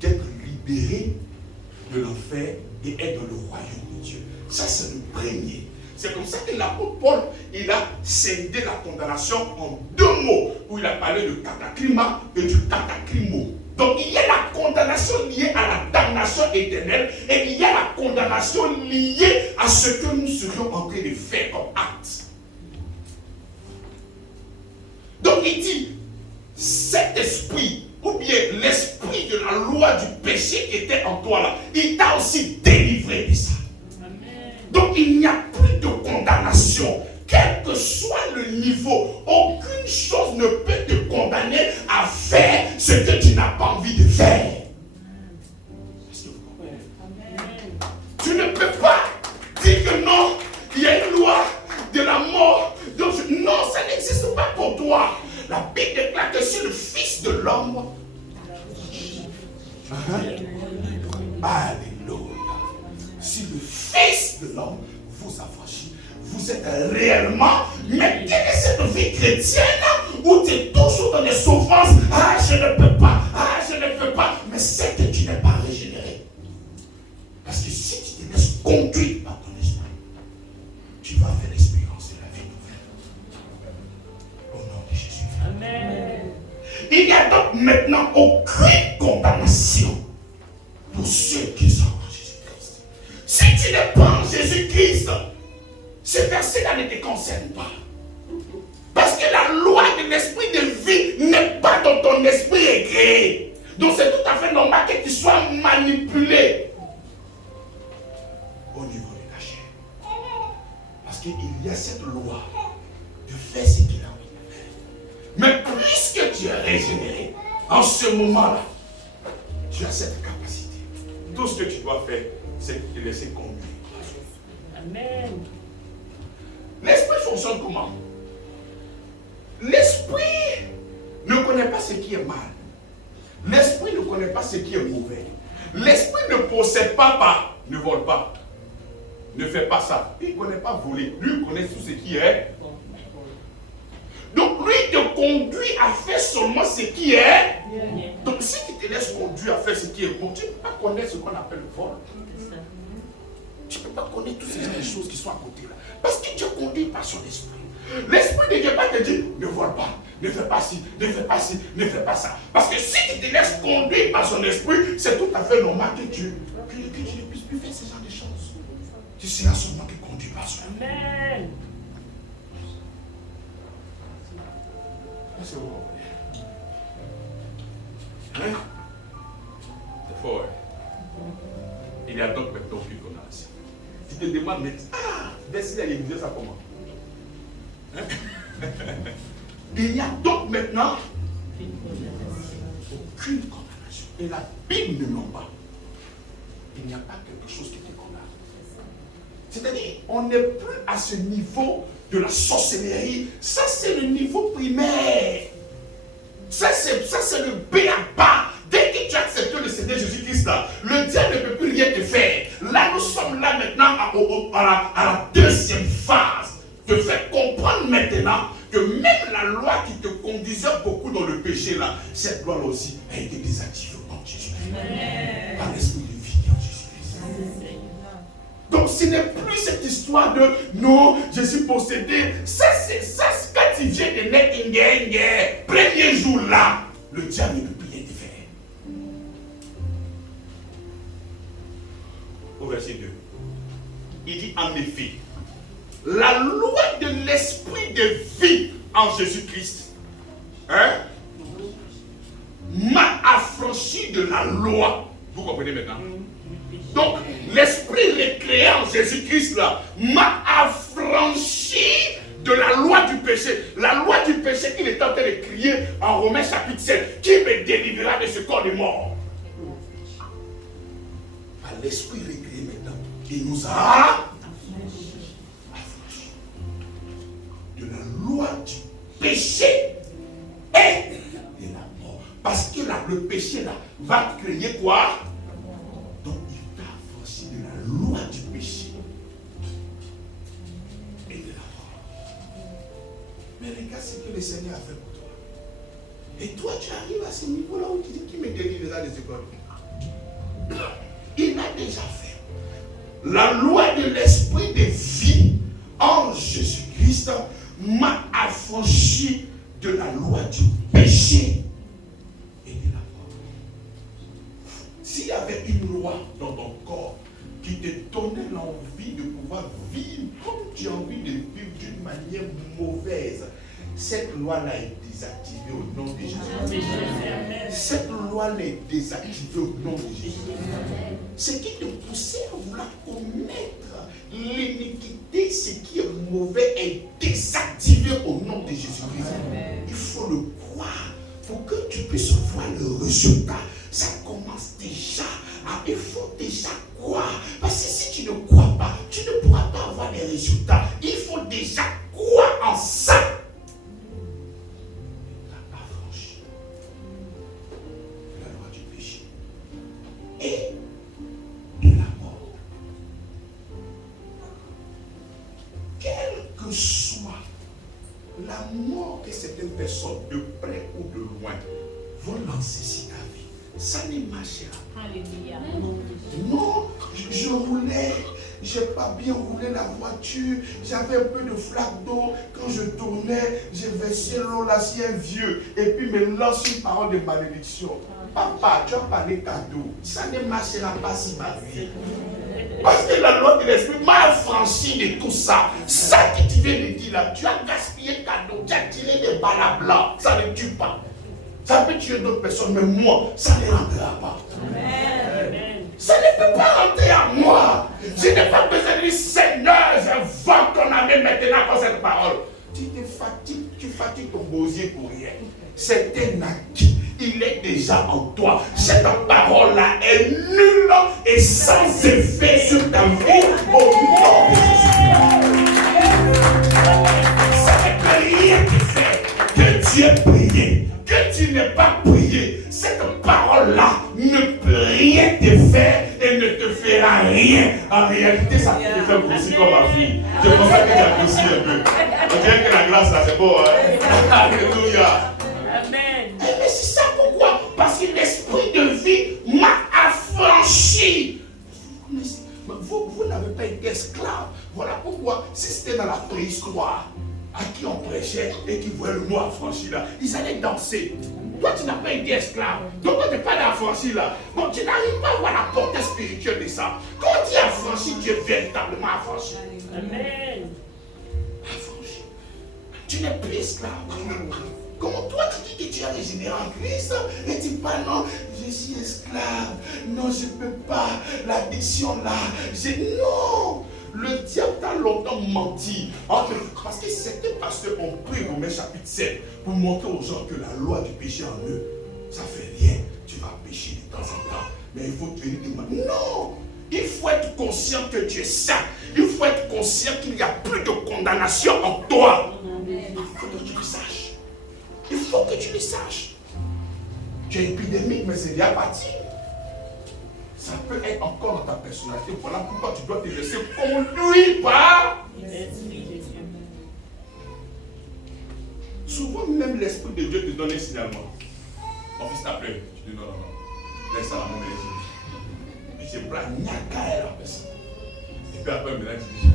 d'être libéré de l'enfer et être dans le royaume de Dieu. Ça, c'est le premier. C'est comme ça que l'apôtre Paul, il a scindé la condamnation en deux mots, où il a parlé de cataclysma et du cataclymo. Donc il y a la condamnation liée à la damnation éternelle et il y a la condamnation liée à ce que nous serions en train de faire comme acte. Donc il dit, cet esprit, ou bien l'esprit de la loi du péché qui était en toi là, il t'a aussi délivré de ça. Donc il n'y a plus de condamnation. Quel que soit le niveau, aucune chose ne peut te condamner à faire ce que tu n'as pas envie de faire. Est-ce que vous comprenez? Tu ne peux pas dire que non, il y a une loi de la mort. Donc, non, ça n'existe pas pour toi. La Bible déclare que si le Fils de l'homme, alléluia, si le Fils de l'homme vous affranchit, vous êtes réellement, mais quelle est cette vie chrétienne où tu es toujours dans des souffrances? Ah, je ne peux pas, ah, je ne peux c'est que tu n'es pas régénéré. Parce que si tu te laisses conduire par ton esprit, tu vas faire l'expérience de la vie nouvelle. Au nom de Jésus. Amen. Il n'y a donc maintenant aucune condamnation pour ceux qui sont en Jésus-Christ. Si tu n'es pas en Jésus-Christ, ce verset-là ne te concerne pas. Parce que la loi de l'esprit de vie n'est pas dans ton esprit écrit. Donc c'est tout à fait normal que tu sois manipulé au niveau de ta chair. Parce qu'il y a cette loi de faire ce qu'il a envie de faire. Mais puisque tu es régénéré, en ce moment-là, tu as cette capacité. Tout ce que tu dois faire, c'est te laisser conduire. Amen. L'esprit fonctionne comment? L'esprit ne connaît pas ce qui est mal. L'esprit ne connaît pas ce qui est mauvais. L'esprit ne possède pas, ne vole pas. Ne fait pas ça. Il ne connaît pas voler. Lui, il connaît tout ce qui est. Donc, lui te conduit à faire seulement ce qui est. Donc, si tu te laisses conduire à faire ce qui est bon, tu ne peux pas connaître ce qu'on appelle le vol. Tu ne peux pas connaître toutes ces choses qui sont à côté là. Parce que tu es conduit par son esprit. L'esprit de Dieu va te dire, ne vole pas, ne fais pas ci, ne fais pas ci, ne fais pas ça. Parce que si tu te laisses conduire par son esprit, c'est tout à fait normal que tu ne puisses plus faire ce genre de choses. Tu seras seulement que conduit par son esprit. Amen. C'est bon. Hein? C'est fort. Il y a donc maintenant aucune condamnation. Tu te demandes, mais verset là, il disait ça comment? Hein? Il y a donc maintenant aucune condamnation. Et la Bible ne ment pas. Il n'y a pas quelque chose qui te condamne. C'est-à-dire, on n'est plus à ce niveau de la sorcellerie. Ça, c'est le niveau primaire. Ça, c'est le B.A.B.A. Dès que tu as accepté le Seigneur Jésus-Christ, le diable ne peut plus rien te faire. Là, nous sommes là maintenant à la deuxième phase. Te faire comprendre maintenant que même la loi qui te conduisait beaucoup dans le péché, là, cette loi-là aussi a été désactivée au nom de Jésus-Christ. Par l'esprit de vie en Jésus-Christ. Donc ce n'est plus cette histoire de non, je suis possédé. Ça, c'est quand tu viens de naître, premier jour là, le diable ne peut plus rien te faire. Au verset 2, il dit en effet, la loi de l'esprit de vie en Jésus-Christ m'a affranchi de la loi. Vous comprenez maintenant? Donc, l'esprit recréé en Jésus-Christ là m'a affranchi de la loi du péché. La loi du péché qu'il est en train de crier en Romains chapitre 7. Qui me délivrera de ce corps de mort? Par l'esprit recréé maintenant, il nous a affranchi de la loi du péché et de la mort. Parce que là, le péché là va créer quoi? Donc il t'a affranchi de la loi du péché et de la mort. Mais regarde ce que le Seigneur a fait pour toi. Et toi, tu arrives à ce niveau-là où tu dis qui me délivrera de ce corps. Il l'a déjà fait. La loi de l'esprit de vie en Jésus-Christ m'a affranchi de la loi du péché et de la mort. S'il y avait une loi dans ton corps qui te donnait l'envie de pouvoir vivre comme tu as envie de vivre d'une manière mauvaise, cette loi-là est désactivée au nom de Jésus. Cette loi-là est désactivée au nom de Jésus. Ce qui te poussait à vouloir commettre l'iniquité, ce qui est mauvais, est désactivé au nom de Jésus-Christ. Il faut le croire pour que tu puisses voir le résultat. Ça commence déjà. Il faut déjà croire. Parce que si tu ne crois pas, tu ne pourras pas avoir les résultats. Il faut déjà croire en ça. La affranchi de la loi du péché et de la mort. Quelle que soit la mort que certaines personnes, de près ou de loin, vont lancer sur ta vie, ça ne marchera pas. Alléluia. Non, je roulais, j'ai pas bien roulé la voiture, j'avais un peu de flaque d'eau, quand je tournais, j'ai versé l'eau là, si un vieux, et puis me lance une parole de malédiction. Papa, tu as parlé cadeau, ça ne marchera pas si ma vie. Parce que la loi de l'esprit m'a affranchi de tout ça. Ça que tu viens de dire là, tu as gaspillé cadeau, tu as tiré des balles à blanc, ça ne tue pas. Ça peut tuer d'autres personnes, mais moi, ça ne rentrera pas. Amen. Ça ne peut pas rentrer à moi. Je n'ai pas besoin de dire, Seigneur, je vends ton âme maintenant pour cette parole. Tu te fatigues, tu fatigues ton gosier pour rien. C'est un acquis. Il est déjà en toi. Cette parole-là est nulle et sans effet sur ta vie au nom de Jésus. Ça ne peut rien te faire que tu aies prié, que tu n'aies pas prié. Cette parole-là ne peut rien te faire et ne te fera rien. En réalité, ça peut te faire grossir comme ma fille. Je pensais que tu as grossi un peu. On dirait que la grâce là, c'est bon. Hein? Alléluia. Amen. Mais c'est ça pourquoi? Parce que l'esprit de vie m'a affranchi. Vous n'avez pas été esclave. Voilà pourquoi, si c'était dans la préhistoire, à qui on prêchait et qui voyaient le mot affranchi là, ils allaient danser. Toi, tu n'as pas été esclave. Donc, toi, tu n'es pas affranchi là. Bon, tu n'arrives pas à voir la portée spirituelle de ça. Quand tu es affranchi, tu es véritablement affranchi. Amen. Affranchi. Tu n'es plus esclave. Comment toi tu dis que tu es régénéré en Christ et tu parles non, je suis esclave, non je ne peux pas, l'addiction là, non, le diable t'a longtemps menti, parce que certains pasteurs ont pris Romains chapitre 7 pour montrer aux gens que la loi du péché en eux, ça fait rien, tu vas pécher de temps en temps, mais il faut te dire, non, il faut être conscient que tu es saint, il faut être conscient qu'il n'y a plus de condamnation en toi, il faut que tu le saches. Il faut que tu le saches. Tu es épidémique, mais c'est déjà parti. Ça peut être encore dans ta personnalité. Voilà pourquoi tu dois te laisser conduire par l'Esprit de Dieu. Souvent, même l'Esprit de Dieu te donne un signalement. Mon fils t'a pleuré. Tu dis non, non, non. Laisse ça à la main. Puis tu prends niaca la personne. Et puis après, maintenant, tu dis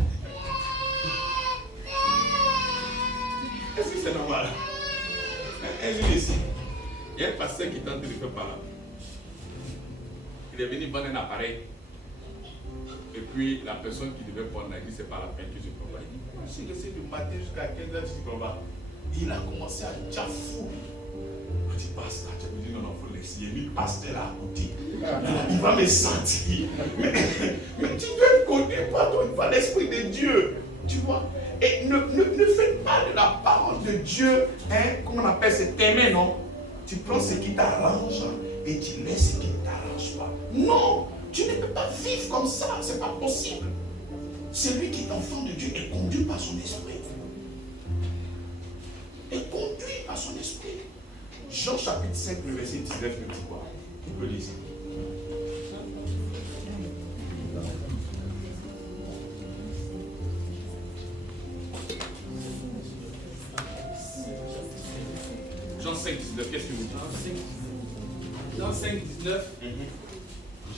est-ce que c'est normal? Un jour ici, il y a un pasteur qui est en train de faire par là. Il est venu prendre un appareil. Et puis la personne qui devait prendre la dit c'est pas la peine que je prends pas. Il dit, je suis resté du matin jusqu'à 15h, je ne prends pas. Il a commencé à dire fou. Je dis, pasteur, tu me dis non, non, il faut laisser. Il y a mis le pasteur là à côté. Il va me sentir. Mais tu dois être conduit par l'Esprit de Dieu. Tu vois? Et ne faites pas de la parole de Dieu, hein, comment on appelle, c'est t'aimer, non? Tu prends ce qui t'arrange et tu laisses ce qui ne t'arrange pas. Non, tu ne peux pas vivre comme ça, c'est pas possible. Celui qui est enfant de Dieu est conduit par son esprit. Est conduit par son esprit. Jean chapitre 5, le verset 19, me dit quoi? Tu peux lire ça. Jean 5, 19, qu'est-ce que vous dites? Jean 5, 19.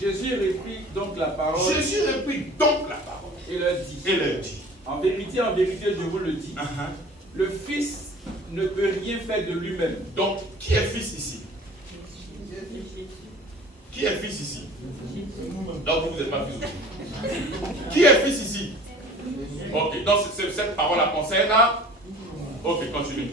Jésus reprit donc la parole. Jésus reprit donc la parole. Et leur dit. En vérité, je vous le dis. Le Fils ne peut rien faire de lui-même. Donc, qui est fils ici? Qui est fils ici? Donc, vous n'êtes pas fils aussi. Qui est fils ici? Ok, donc cette parole la concerne à... Ok, continue.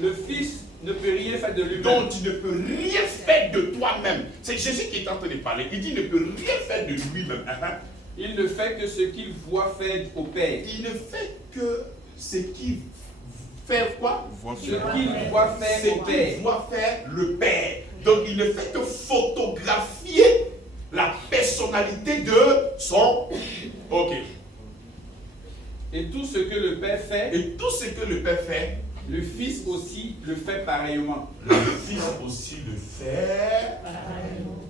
Le Fils ne peut rien faire de lui-même. Donc, tu ne peux rien faire de toi-même. C'est Jésus qui est en train de parler. Il dit il ne peut rien faire de lui-même. Il ne fait que ce qu'il voit faire au Père. Il ne fait que ce qu'il fait quoi? Ce qu'il voit faire au Père. Ce qu'il voit faire le Père. Donc, il ne fait que photographier la personnalité de son... Ok. Et tout ce que le Père fait... Et tout ce que le Père fait... Le Fils aussi le fait pareillement. Le Fils aussi le fait pareillement.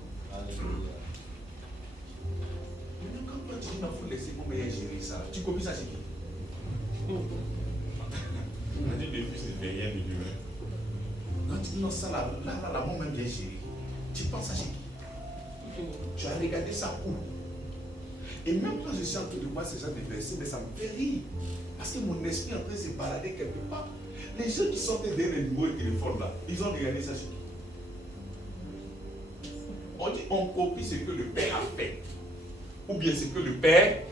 Maintenant, quand toi tu dis, il faut laisser mon meilleur gérer ça. Tu copies ça chez qui? On dit, le Fils ne fait rien de lui-même. Non, tu dis, non, ça là, la maman même bien géré. Tu penses à chez qui? Tu as regardé ça où? Et même quand je suis en train de voir ces gens de versets, mais ça me fait rire. Parce que mon esprit est en train de se balader quelque part. Les gens qui sont derrière les numéros de téléphone là, ils ont regardé ça chez qui? On dit on copie ce que le Père a fait. Ou bien ce que le Père.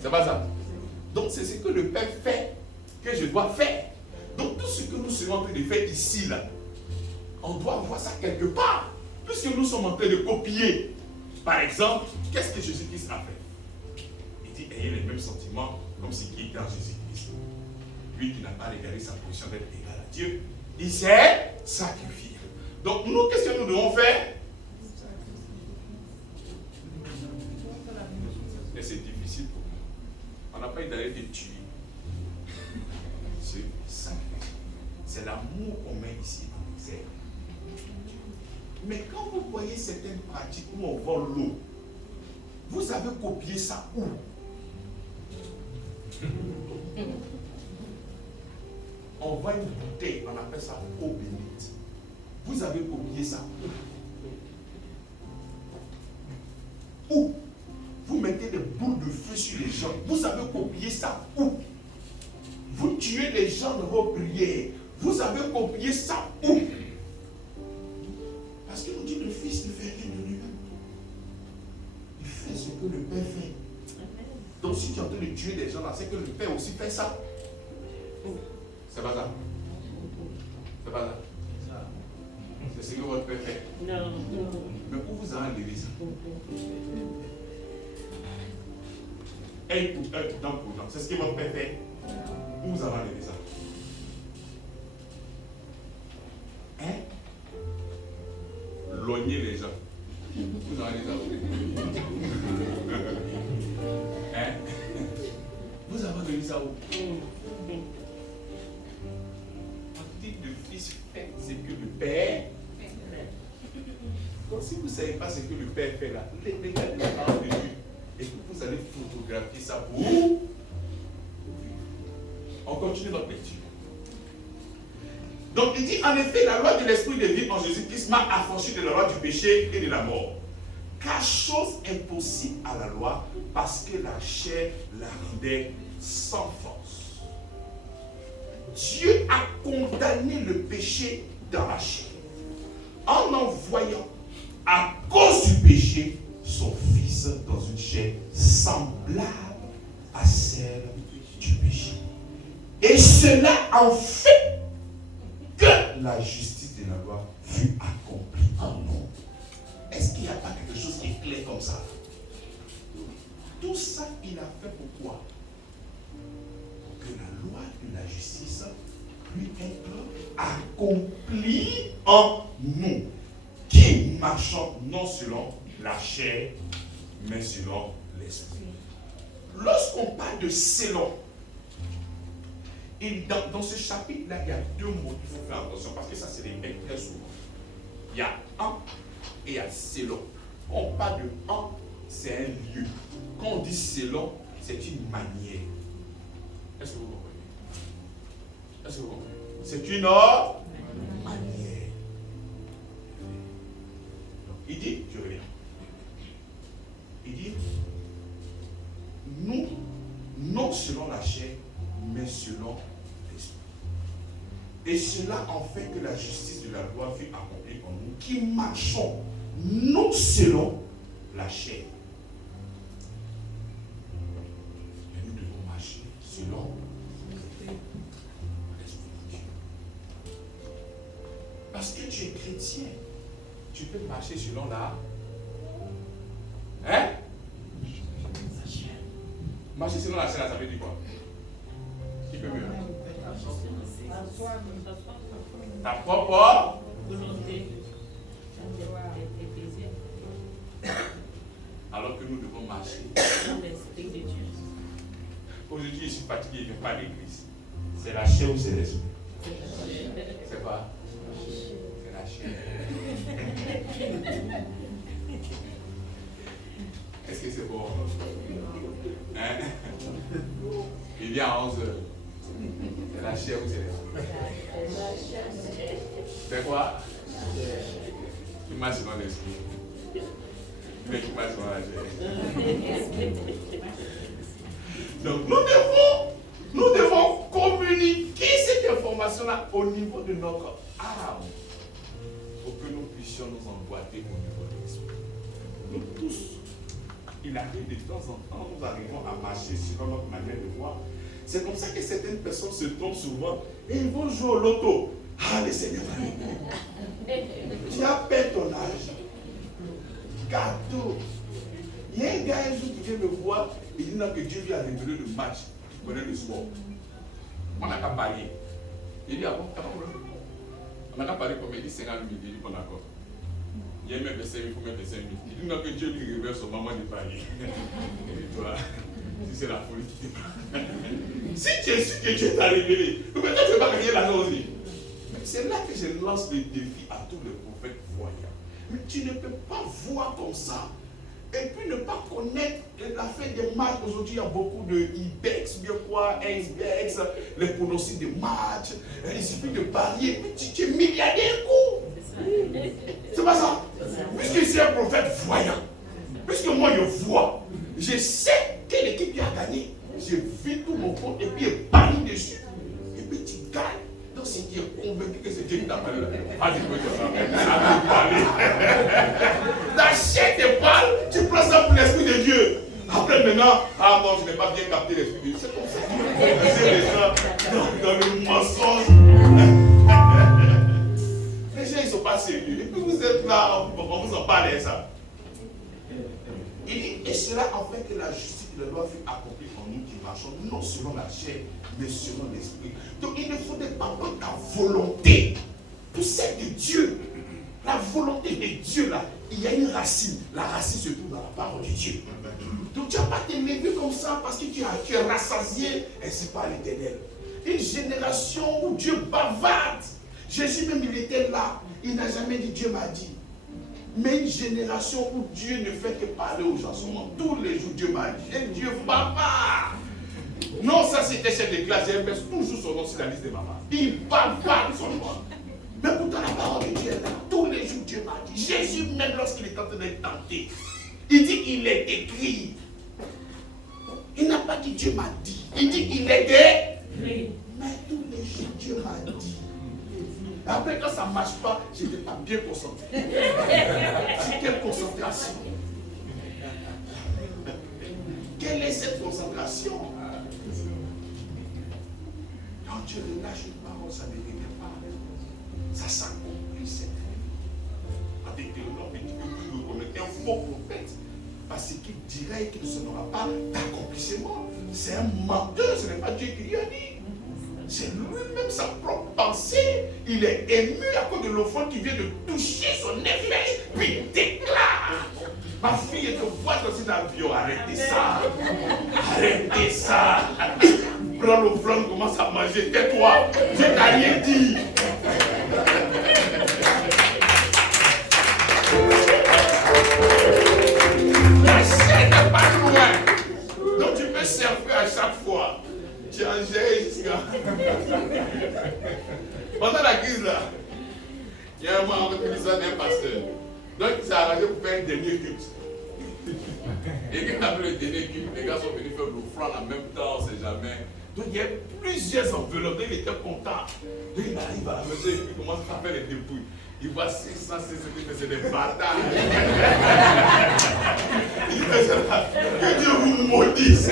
C'est pas ça. Donc c'est ce que le Père fait que je dois faire. Donc tout ce que nous sommes en train de faire ici là, on doit voir ça quelque part. Puisque nous sommes en train de copier. Par exemple, qu'est-ce que Jésus-Christ a fait? Il dit ayez les mêmes sentiments comme ce qui est dans Jésus-Christ. Lui qui n'a pas regardé sa position d'être égal à Dieu, il s'est sacrifié. Donc nous, qu'est-ce que nous devons faire? Et c'est difficile pour nous. On n'a pas eu d'aller de tuer. C'est ça. C'est l'amour qu'on met ici en exergue. Mais quand vous voyez certaines pratiques où on vole l'eau, vous avez copié ça où? On vend une bouteille, on appelle ça eau bénite. Vous avez copié ça où? Où? Vous mettez des boules de feu sur les gens. Vous avez copié ça où? Vous tuez les gens dans vos prières. Vous avez copié ça où? Parce que nous dit le Fils ne fait rien de lui-même. Il fait ce que le Père fait. Donc si tu es en train de tuer des gens là, c'est que le Père aussi fait ça. C'est pas ça. C'est pas ça. C'est ce que votre Père fait. Non. Mais où vous avez enlevé ça? Donc, c'est ce que votre Père fait. Où vous avez enlevé ça? Hein? Logner les gens. Vous avez enlevé ça où? Hein? Vous avez enlevé ça où? Le Fils fait ce que le Père fait. Donc si vous ne savez pas ce que le Père fait là, regardez la parole de Dieu et puis vous allez photographier ça pour vous. On continue notre lecture. Donc il dit en effet la loi de l'esprit de vie en Jésus-Christ m'a affranchi de la loi du péché et de la mort. Car chose impossible à la loi parce que la chair la rendait sans force. Dieu a condamné le péché dans la chair en envoyant à cause du péché son Fils dans une chair semblable à celle du péché. Et cela en fait que la justice de la loi fut accomplie en nous. Est-ce qu'il n'y a pas quelque chose qui est clair comme ça? Tout ça, il a fait pourquoi? Que la loi de la justice puisse être accomplie en nous, qui marchons non selon la chair, mais selon l'esprit. Lorsqu'on parle de selon, et dans ce chapitre-là, il y a deux mots qu'il faut faire attention, parce que ça se répète très souvent. Il y a un et il y a selon. Quand on parle de un, c'est un lieu. Quand on dit selon, c'est une manière. Est-ce que vous comprenez? Est-ce que vous comprenez? C'est une manière. Il dit, je reviens. Il dit, nous, non selon la chair, mais selon l'esprit. Et cela en fait que la justice de la loi fut accomplie en nous, qui marchons non selon la chair. Mais nous devons marcher selon l'esprit de Dieu. Parce que tu es chrétien, tu peux marcher selon la... Hein? Marcher selon la chair, ça veut dire quoi? Qui peut mieux? Ta propre volonté. alors que nous devons marcher. L'esprit de Dieu. Aujourd'hui, je suis fatigué, je ne viens pas à l'église. C'est la chair ou c'est l'esprit? C'est quoi? C'est la chair. Est-ce que c'est bon? Hein? Il vient à 11h. C'est la chair ou c'est l'esprit? C'est quoi? Tu marches dans l'esprit. Mais qui marches dans la chair. Donc nous devons communiquer cette information-là au niveau de notre âme pour que nous puissions nous emboîter au niveau de l'esprit. Nous tous, il arrive de temps en temps, nous arrivons à marcher sur notre manière de voir. C'est comme ça que certaines personnes se trompent souvent et ils vont jouer au loto. Ah, le Seigneur va l'aider. Tu as perdu ton âge. Gâteau. Il y a un gars un jour qui vient me voir et il dit que Dieu lui a révélé le match. Tu connais le sport. On n'a qu'à parier. Il dit, ah bon, t'as pas problème. On n'a qu'à parier comme il dit 50 000. Il dit, bon d'accord. Il y a même 25 000, il faut mettre 25 000. Il dit, non, que Dieu lui révèle son moment de parier. Et toi, si c'est la folie qui te parle. Si tu es sûr que Dieu t'a révélé, pourquoi tu ne veux pas gagner la aussi? C'est là que je lance le défi à tous les prophètes voyants. Mais tu ne peux pas voir comme ça et puis ne pas connaître la fin des matchs. Aujourd'hui, il y a beaucoup de IBEX, bien quoi, XBEX, les pronostics des matchs. Il suffit de parier, puis tu es milliardaire, coup. C'est pas ça. Puisque je suis un prophète voyant, puisque moi je vois, je sais quelle équipe qui a gagné. Je vis tout mon compte et puis je parie dessus. Et puis tu gagnes. Donc si tu es convaincu que c'est Dieu qui t'a parlé, la chair te parle, tu prends ça pour l'esprit de Dieu. Après maintenant, ah non, je n'ai pas bien capté l'esprit de Dieu. C'est comme ça que les gens dans le mensonge. Les gens ils ne sont pas sérieux. Et puis vous êtes là, on vous en parle de ça. Il dit, et cela en fait que la justice de la loi fut accomplie en nous qui marchons, non selon la chair, mais selon l'esprit. Donc il ne faudrait pas que ta volonté, tout celle de Dieu, la volonté de Dieu là, il y a une racine. La racine se trouve dans la parole de Dieu. Donc tu n'as pas te lever comme ça parce que tu es rassasié, ainsi par l'Éternel. Une génération où Dieu bavarde. Jésus même il était là, il n'a jamais dit Dieu m'a dit. Mais une génération où Dieu ne fait que parler aux gens seulement. Tous les jours Dieu m'a dit. Et Dieu bavard. Non, ça c'était chef de classe. J'ai toujours son nom sur la liste de maman. Il bavarde son nom. Mais pourtant la parole de Dieu est là. Tous les jours Dieu m'a dit. Jésus même lorsqu'il est en train d'être tenté, il dit il est écrit. Il n'a pas dit Dieu m'a dit. Il dit il est écrit. Mais tous les jours Dieu m'a dit. Après, quand ça ne marche pas, je n'étais pas bien concentré. C'est quelle concentration? Quelle est cette concentration? Quand Dieu relâche une parole, ça ne revient pas. Ça s'accomplit, c'est vrai. En Deutéronome, il dit que vous reconnaissez un faux prophète parce qu'il dirait qu'il ne se n'aura pas d'accomplissement. C'est un menteur, ce n'est pas Dieu qui lui a dit. C'est lui-même sa propre pensée. Il est ému à cause de l'offrande qui vient de toucher son effet. Puis il déclare. Ma fille est au voit dans un avion. Arrêtez ça. Arrêtez ça. Prends l'offrande, commence à manger. Tais-toi. Je n'ai rien dit. La chaîne n'est pas loin. Donc tu peux servir à chaque fois. Pendant la crise là, il y a un membre qui dit ça d'un pasteur. Donc il s'est arrangé pour faire un dernier culte. Et quand il a fait le dernier culte, les gars sont venus faire l'offrande en même temps, on ne sait jamais. Donc il y a plusieurs enveloppes, donc il était content. Donc il arrive à la maison et puis il commence à faire les dépouilles. Il voit 600, c'est des bâtards. Il dit, que Dieu vous maudisse.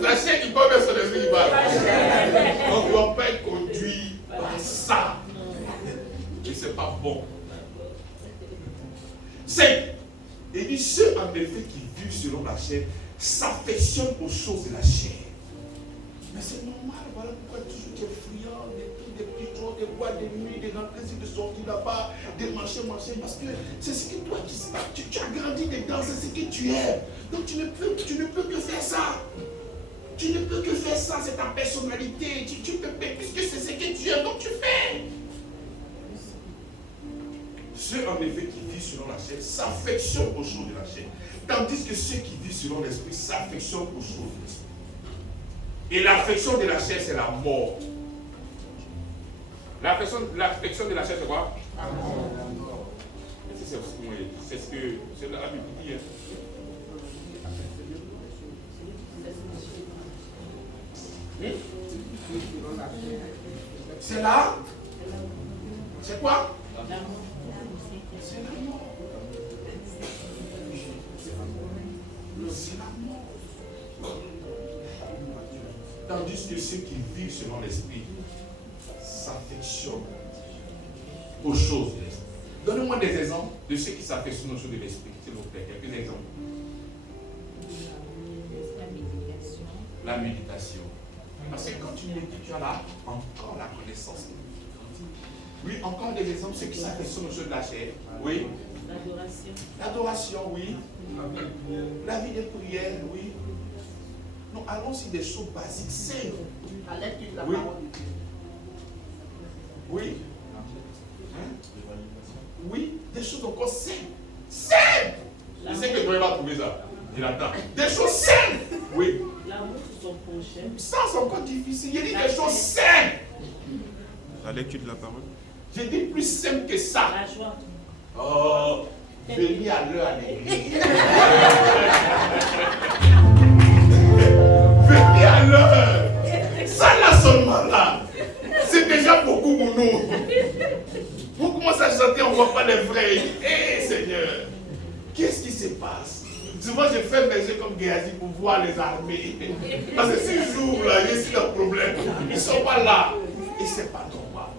La chaîne qui peut mettre son esprit, il va. On ne doit pas être conduit par ça. Et ce n'est pas bon. C'est, il dit, ceux en effet qui vivent selon la chair s'affectionnent aux choses de la chair. Mais c'est normal, voilà pourquoi toujours tu es friand, des petits jours, des boîtes de nuit, des grands plaisirs de sortir là-bas, des marchés, parce que c'est ce que toi tu as grandi dedans, c'est ce que tu es. Donc tu ne peux que faire ça. Tu ne peux que faire ça, c'est ta personnalité. Tu peux faire puisque c'est ce que tu es, donc tu fais. Ceux en effet qui vivent selon la chair s'affectionnent aux choses de la chair, tandis que ceux qui vivent selon l'esprit s'affectionnent aux choses de l'esprit. Et l'affection de la chair, c'est la mort. L'affection de la chair, c'est quoi? C'est ce que la Bible dit. Hein. C'est là? C'est quoi? C'est l'amour. C'est l'amour. Tandis que ceux qui vivent selon l'esprit s'affectionnent aux choses de l'esprit. Donnez-moi des exemples de ceux qui s'affectionnent aux choses de l'esprit, s'il vous plaît. Quelques exemples. La méditation. Parce que quand tu médites, tu as là encore la connaissance. Oui, encore des exemples, ceux qui s'affectionnent aux choses de la chair. Oui. L'adoration. L'adoration, oui. La vie de prière, oui. Nous allons sur des choses basiques, simples. À l'étude de la Oui. parole de Dieu. Oui. Hein? Oui, des choses encore simples. Simples! Je sais que toi, il va trouver ça. Il attend. Des choses simples! Oui. L'amour pour son prochain. Ça, c'est encore difficile. Il dit des choses simples. La lecture de la parole. J'ai dit plus simple que ça. La joie. Oh, venir à l'heure à l'église. Venir à l'heure. Ça là seulement là. C'est déjà beaucoup pour nous. On commence à chanter, on ne voit pas les vrais. Hé Seigneur, qu'est-ce qui se passe? Souvent je fais mes yeux comme Géasi pour voir les armées. Parce que si j'ouvre là, il y a ici un problème. Ils ne sont pas là. Et ce n'est pas normal.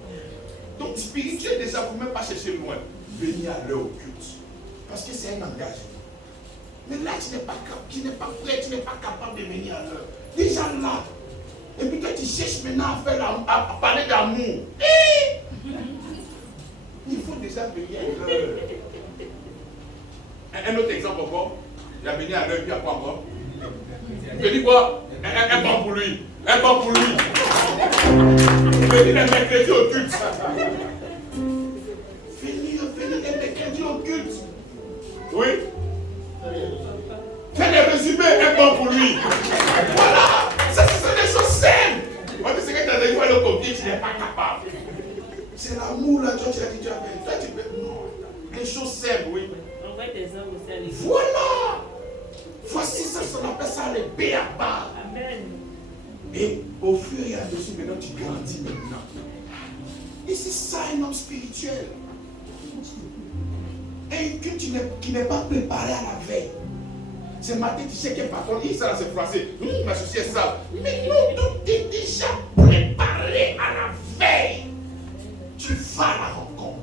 Donc spirituel déjà, il ne faut même pas chercher loin. Venir à l'heure au culte. Parce que c'est un engagement. Mais là, tu n'es pas prêt, tu n'es pas capable de venir à l'heure. Déjà là. Et puis toi, tu cherches maintenant à parler d'amour. Il faut déjà venir à l'heure. Un autre exemple encore. Il a venu à l'heure, puis à quoi encore? Il dit quoi? Un banc pour lui. Un banc pour lui. Il veut dire les mercredis au culte. Venir les mercredis au culte. Oui. Fais des résumés, un banc pour lui. Voilà. Ça, ce sont des choses simples. Moi, c'est que tu as dit, le copier, tu n'es pas capable. C'est l'amour là, toi, tu as dit, tu as fait. Toi, tu peux. Non. Les choses simples, oui. On voit des hommes aussi à l'église. Voilà. Voici ça, on appelle ça les béabas. Amen. Et au fur et à mesure, maintenant, tu grandis maintenant. Et c'est ça un homme spirituel. Et que tu n'es pas préparé à la veille. Ce matin, tu sais que par contre, ça là c'est froissé. Ma souci est sale. Mais non, tout est déjà préparé à la veille. Tu vas à la rencontre.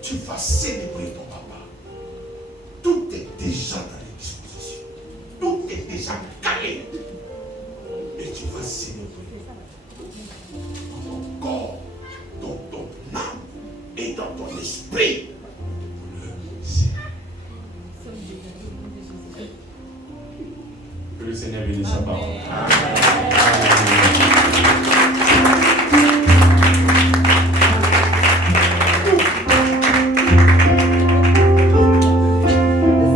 Tu vas célébrer ton papa. Tout est déjà dans les dispositions. Tout est déjà calé. Et tu vas célébrer dans ton corps, dans ton âme et dans ton esprit. Que le Seigneur bénisse sa parole. Amen.